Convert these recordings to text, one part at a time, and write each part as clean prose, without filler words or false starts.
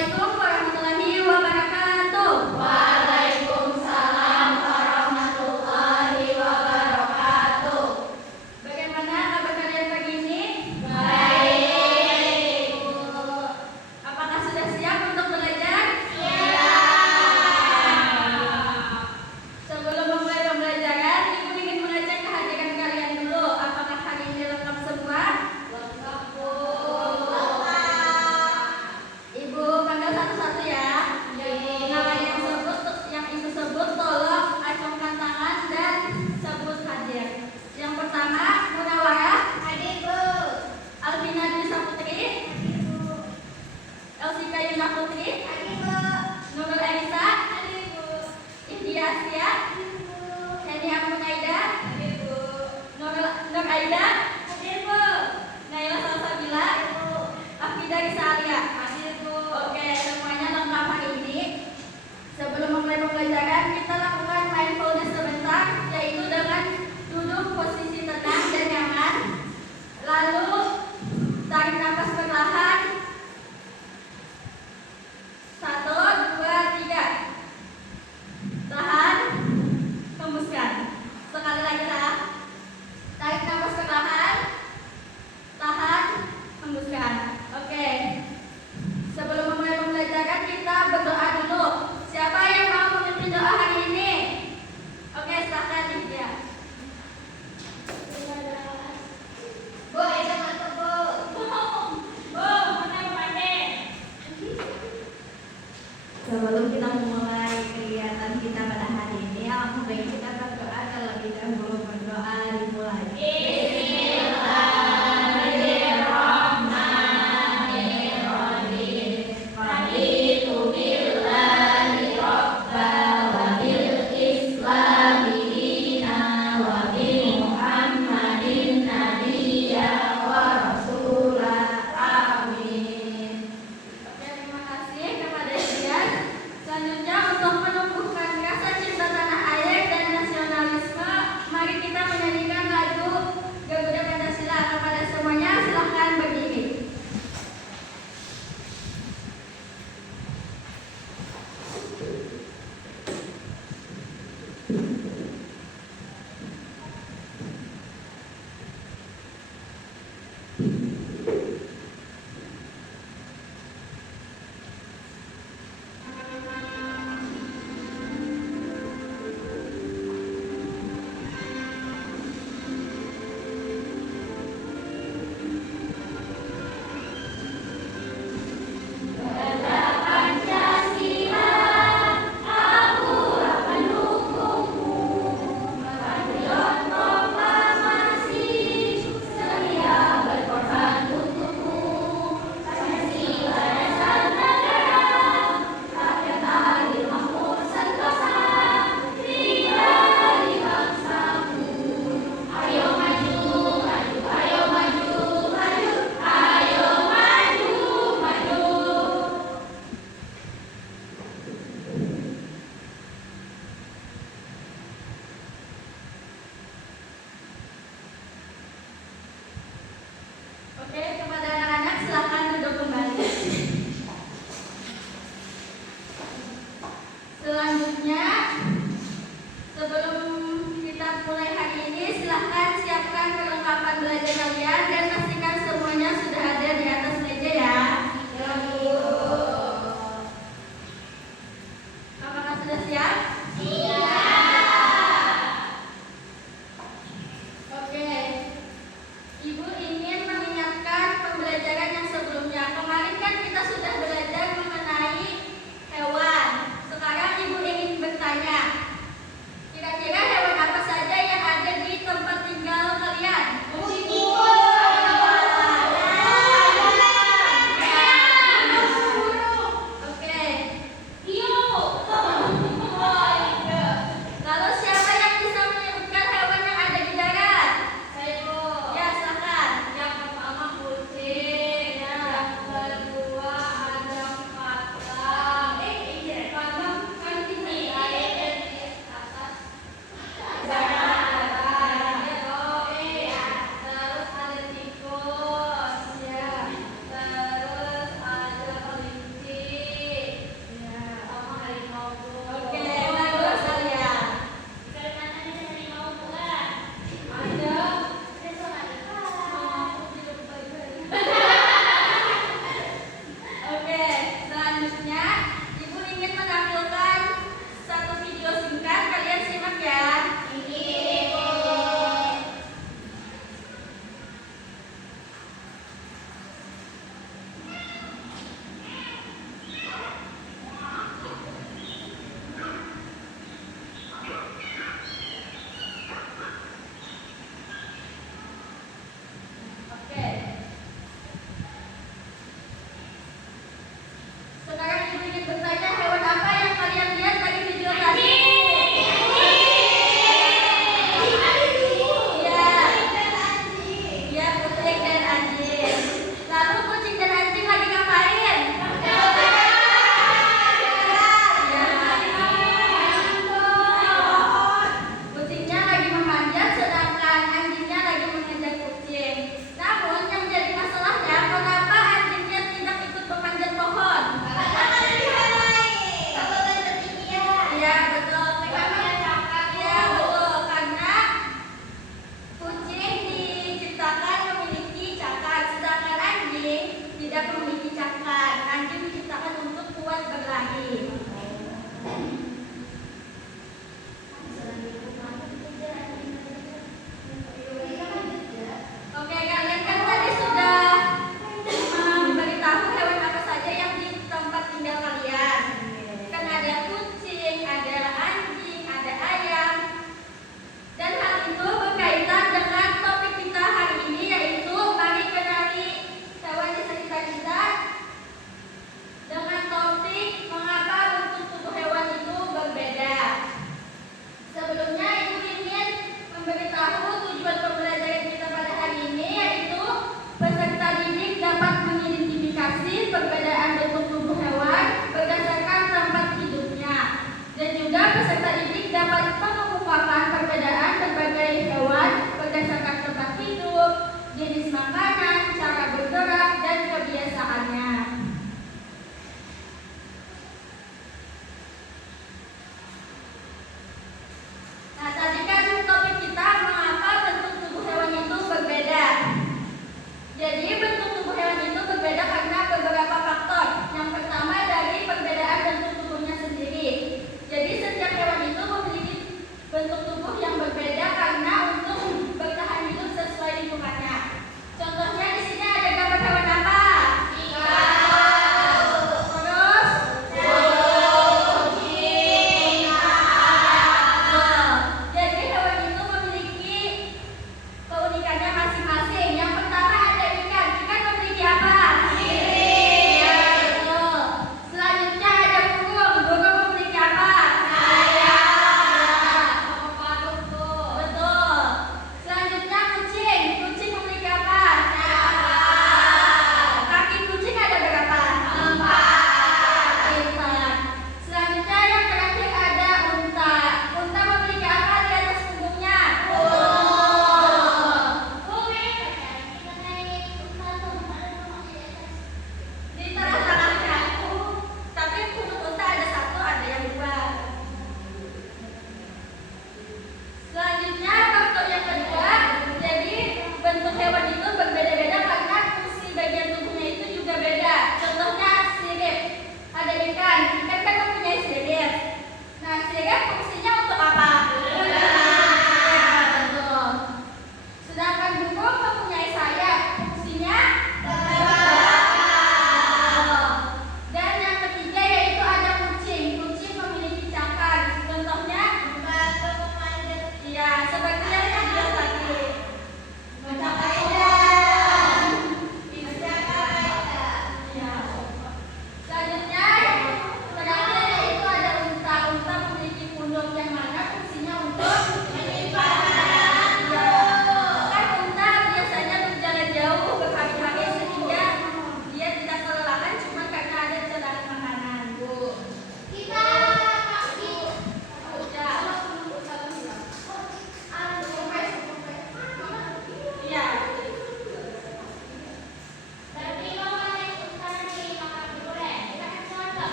Assalamualaikum warahmatullahi wabarakatuh. Waalaikumsalam warahmatullahi wabarakatuh. Bagaimana kabar kalian pagi ini? Baik. Apakah sudah siap untuk belajar? Siap. Sebelum memulai pembelajaran, Ibu ingin mengecek kehadiran kalian dulu. Apakah hari ini lengkap semua? Lengkap, Bu. Ibu panggil satu-satu ya. Nama yang Ibu sebut tolong acungkan tangan dan sebut hadir. Yang pertama, Munawarah. Hadir, Bu. Alvina Dwi Saputri. Hadir, Bu. Elsika Yuna Putri. Hadir, Bu. Nurul Elisa. Hadir, Bu. India Asia. Hadir, Bu. Heni Amunaida. Hadir, Bu. Nur Aida. Hadir, Bu. Naila Salsabila. Hadir, Bu. Afida Risalia. Hadir, Bu. Oke, semuanya lengkap hari ini. Sebelum memulai pembelajaran, kita lakukan mindfulness sebentar, yaitu dengan duduk posisi tenang dan nyaman. Lalu tarik nafas perlahan. 1, 2, 3. Tahan, hembuskan. Sekali lagi lah. Tarik nafas perlahan. Tahan, hembuskan. Oke. Sebelum memulai pembelajaran, kita berdoa dulu. Siapa yang mau memimpin doa hari ini? Oke, silakan ya. Bu, itu masuk, Bu. Mana yang pandai? Sebelum kita memulai kegiatan kita pada hari ini, alangkah baik kita berdoa terlebih dahulu. Berdoa dimulai. Bismillahirrahmanirrahim. Raditu billahi robba wa bil islami dina wa bi Muhammadin nabiyya wa rasula. Amin. Oke, terima kasih kepada Dian. Selanjutnya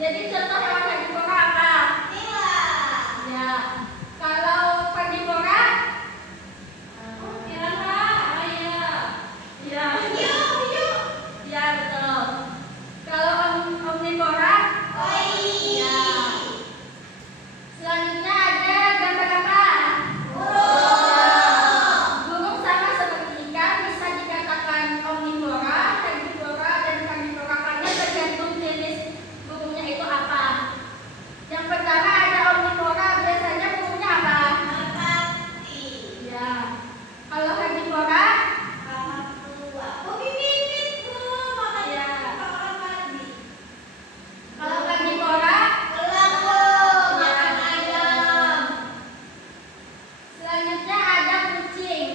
Jadi contoh hewan herbivora apa? Ya. Kalau karnivora? Kira-kira? Ya. Ya, betul. Kalau omnivora? Ya. Selanjutnya ada gambar apa? Burung sama seperti ikan bisa dikatakan omnivora, herbivora, dan karnivora karena tergantung jenis burungnya itu apa. Yang pertama ada omnivora, biasanya burungnya apa? Ya. Kalau herbivora? Ya. Kalau karnivora? Selanjutnya ada kucing.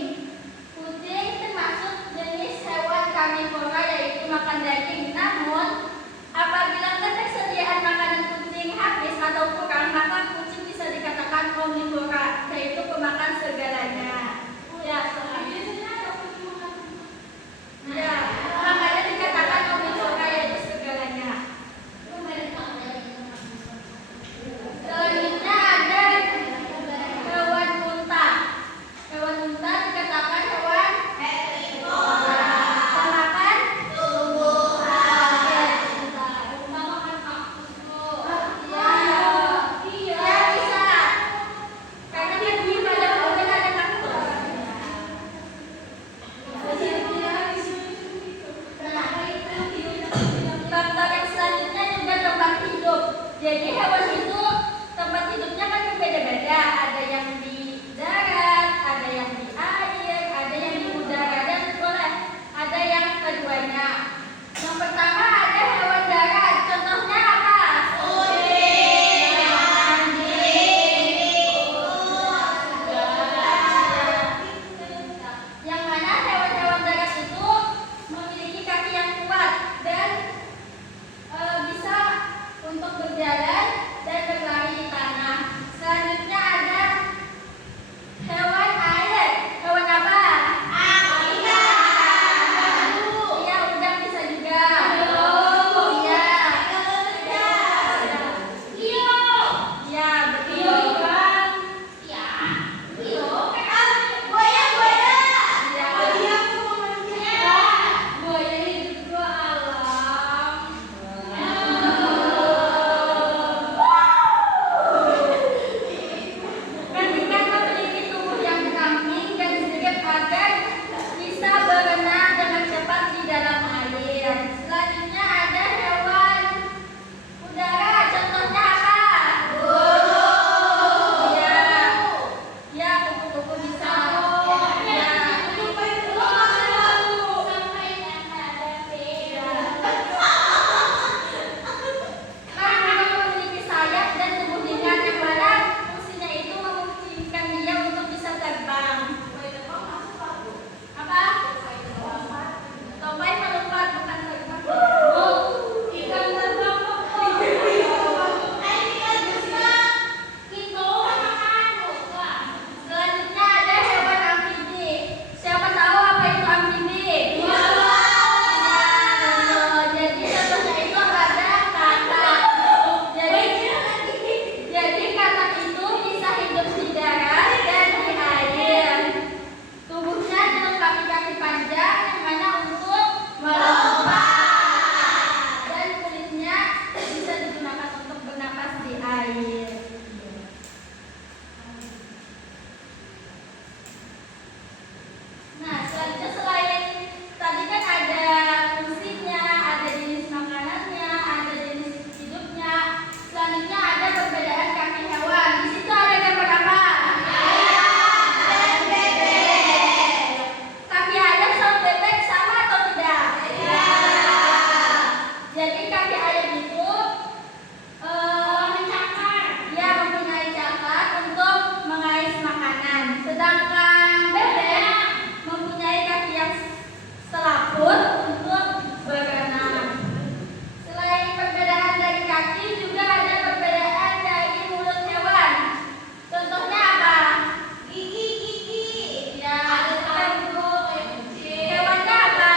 Kucing termasuk jenis hewan karnivora yaitu makan daging. Namun, apabila ketersediaan makanan kucing habis atau kurang, maka kucing bisa dikatakan omnivora, yaitu pemakan segalanya. Ya, ya, makanya dikatakan omnivora yaitu segalanya. Selanjutnya ada hewan unta. Hewan unta dikatakan hewan pemakan ya bisa karena dia di pada umumnya ada kaktus. Faktor yang selanjutnya juga tempat hidup. Jadi hewan itu tempat hidupnya kan berbeda-beda. Ada yang di darat, ada yang di air, ada yang di udara, dan boleh ada yang keduanya. Yang pertama ada hewan darat. Contohnya apa? Yang mana hewan-hewan darat itu memiliki kaki yang kuat dan bisa untuk berjalan dan berlari di tanah. Selanjutnya ada hewan air. Hewan apa? Iya, udang bisa juga. Iya. Iya, betul. Buaya hidup di alam. Ketika memiliki tubuh yang ramping dan sedikit agar bisa berenang dengan cepat di dalam air. Selanjutnya ada hewan udara. Contohnya apa? Ya, ya, kupu-kupu bisa. Ya. Karena memiliki sayap dan tubuh ringan yang mana fungsinya itu memungkinkan dia untuk bisa terbang. Apa? Topai melompat bukan terbang. Ikan terbang. Selanjutnya ada hewan amfibi. Siapa tahu apa itu amfibi? Jadi contohnya itu ada katak. Jadi katak itu bisa hidup di darat dan di air. Tubuhnya dilengkapi kaki panjang yang mana untuk melompat dan kulitnya bisa digunakan untuk bernapas di air. Nah, selanjutnya selain tadi kan ada fungsinya, ada jenis makanannya, ada jenis hidupnya. Selanjutnya ada perbedaan kaki hewan. Di situ ada gambar apa? Kaki ayam sama bebek sama atau tidak? Jadi kaki ayam itu ya mempunyai cakar untuk mengais makanan. Sedangkan bebek mempunyai kaki yang selaput untuk berenang. Selain perbedaan dari kaki, juga ada perbedaan dari mulut hewan. Contohnya apa? Ya, hewannya apa?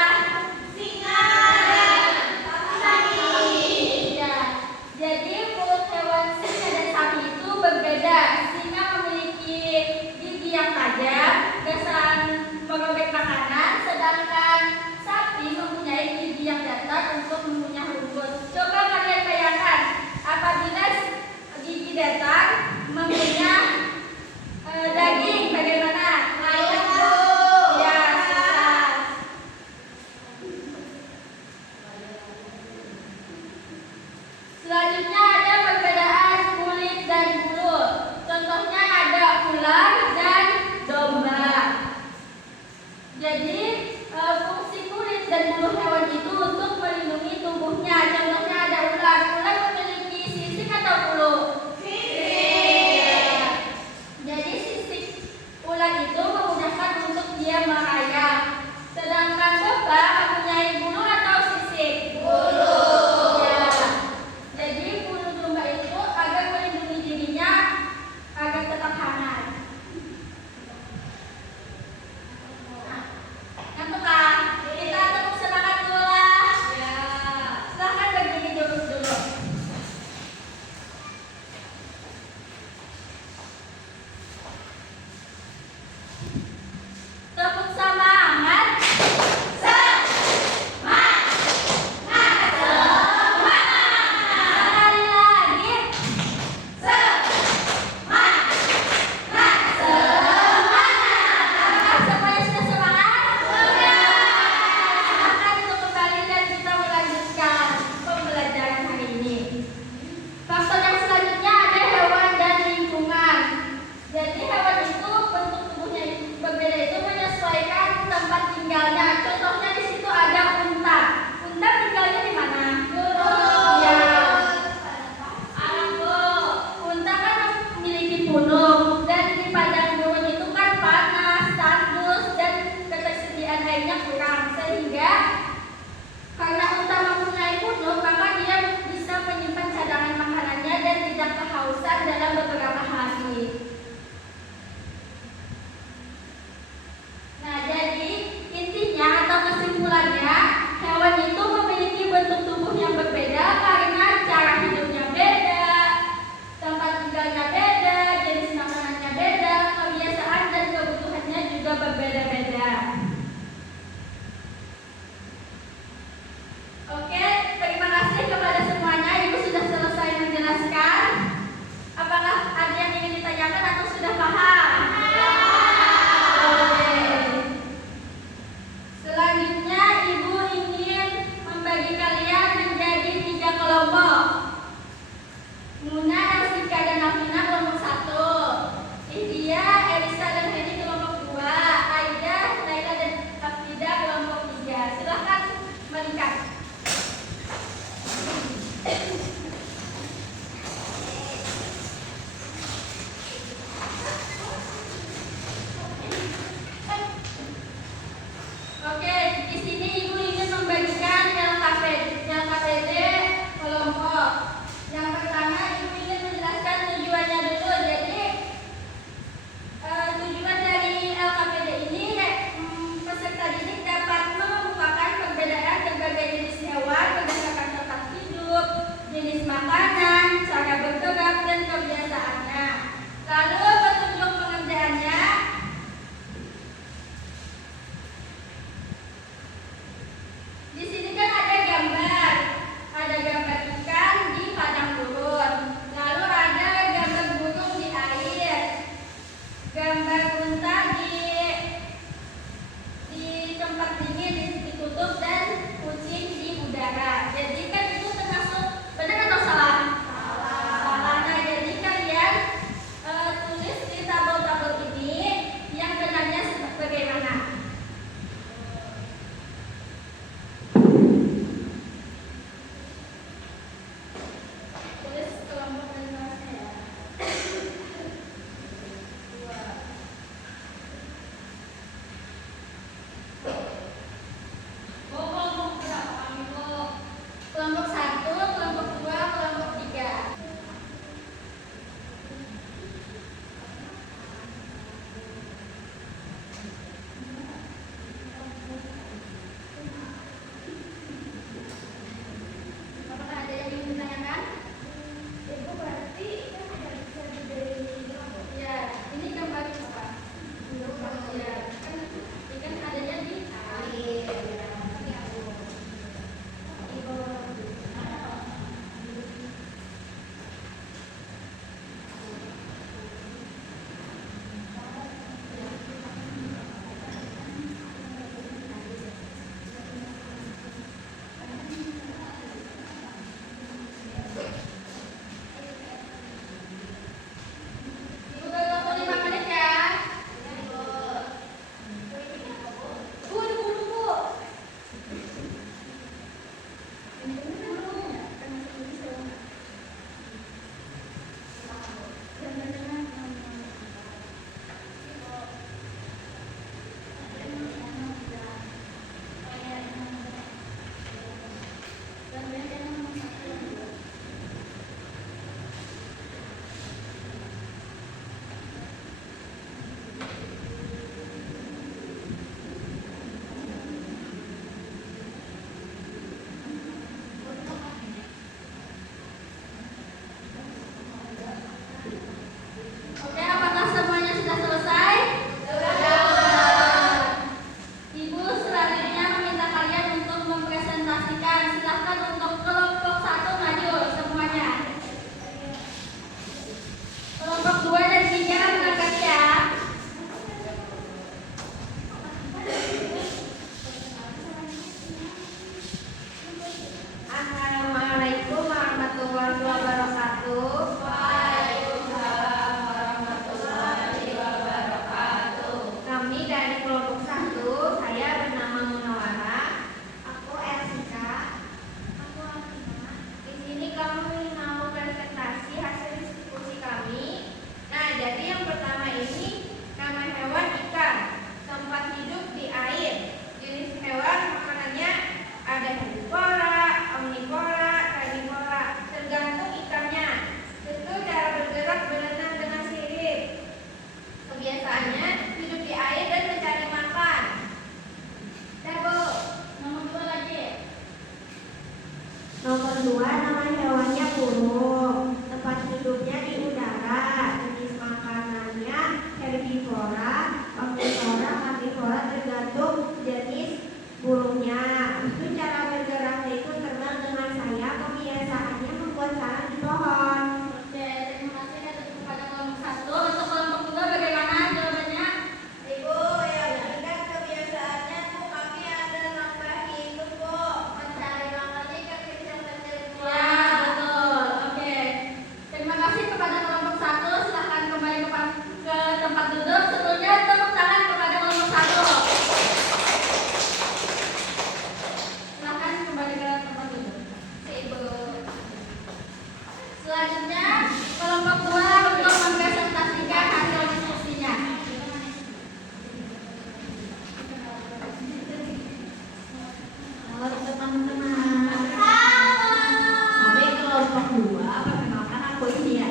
kelompok 2, perkenalkan aku India.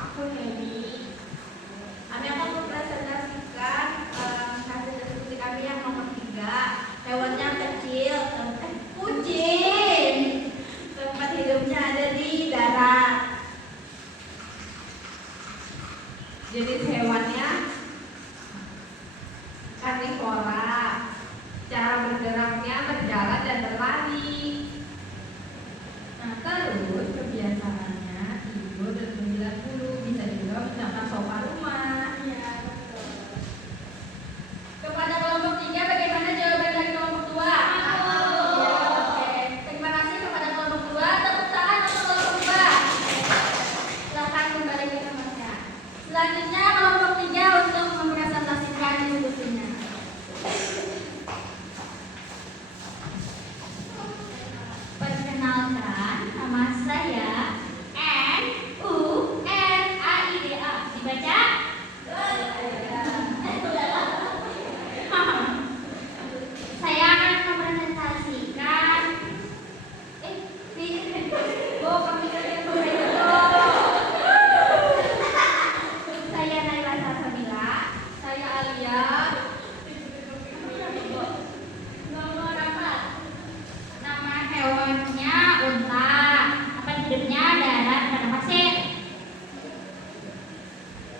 Aku Hedi. Kami akan mempresentasikan hasil diskusi kami yang nomor 3. Hewannya kecil, kucing. Tempat hidupnya ada di darat. Jenis hewannya karnivora. Cara bergeraknya berjalan dan berlari. Nah, terus kebiasaannya tidur dan menjilat bulu, bisa juga menyiapkan sofa rumah. Ya, betul. Kepada kelompok 3, bagaimana jawaban dari kelompok 2? Aku. Ya, oke. Terima kasih kepada kelompok 2. Tepuk tangan untuk kelompok 2. Silakan kembali ke tempatnya. Selanjutnya kelompok 3 untuk mempresentasikan diskusinya. Perkenalkan, nama saya N-U-R-A-I-D-A. Dibaca? Saya akan mempresentasikan saya Naila Salsabila. Saya Alia. Nomor 4. Nama hewannya unta. Tempat hidupnya darat pada pasir.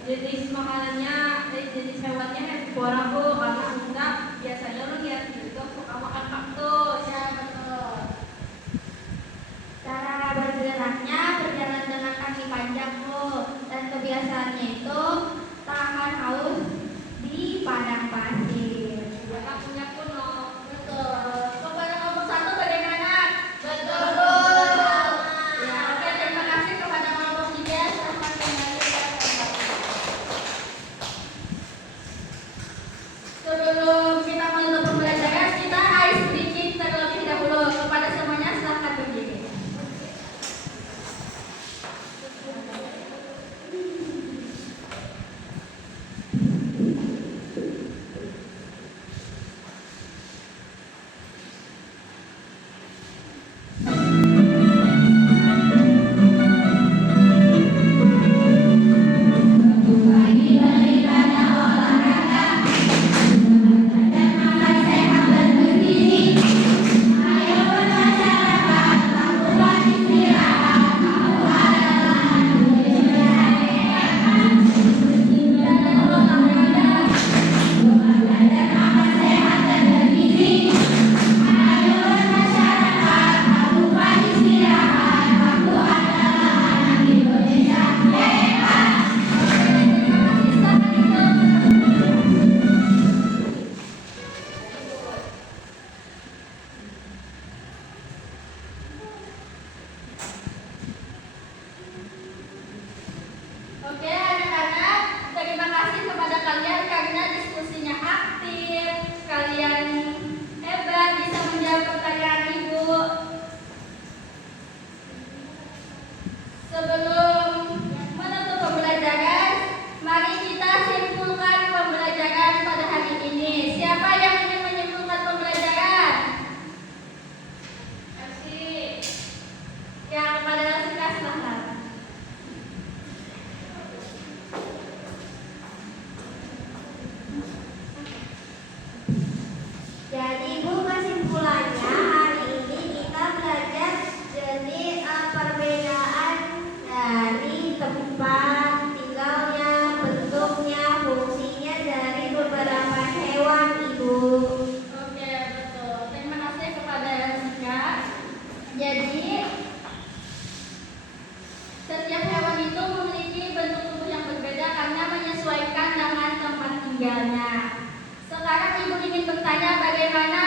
Jenis jenis hewannya herbivora, Bu. Karena unta biasanya lu lihat itu suka makan kaktus. Ya, betul. Cara bergeraknya berjalan dengan kaki panjang, Bu. Dan kebiasaannya itu tahan haus di padang pasir. Mereka punya kuno. Betul. Kepada kelompok 1 bagaimana? Betul, Bu. Ya, oke, terima kasih kepada kelompok 3. Selamat kembali ke tempat. Sebelum kita menutup pembelajaran, kita ice breaking terlebih dahulu. Kepada semuanya silahkan berdiri. Oke, anak-anak, terima kasih kepada kalian karena diskusinya aktif. Kalian hebat bisa menjawab pertanyaan Ibu. Sebelum menutup pembelajaran, mari kita simpulkan pembelajaran pada hari ini. Siapa yang ingin menyimpulkan pembelajaran? Kasih. Ya, kepada Rasika silahkan. Jadi, Bu, kesimpulannya hari ini kita belajar jenis perbedaan dari tempat tinggalnya, bentuknya, fungsinya dari beberapa hewan, Ibu. Oke, betul. Terima kasih kepada Rasika. Jadi, setiap hewan itu memiliki bentuk tubuh yang berbeda karena menyesuaikan dengan tempat tinggalnya. Sekarang Ibu ingin bertanya bagaimana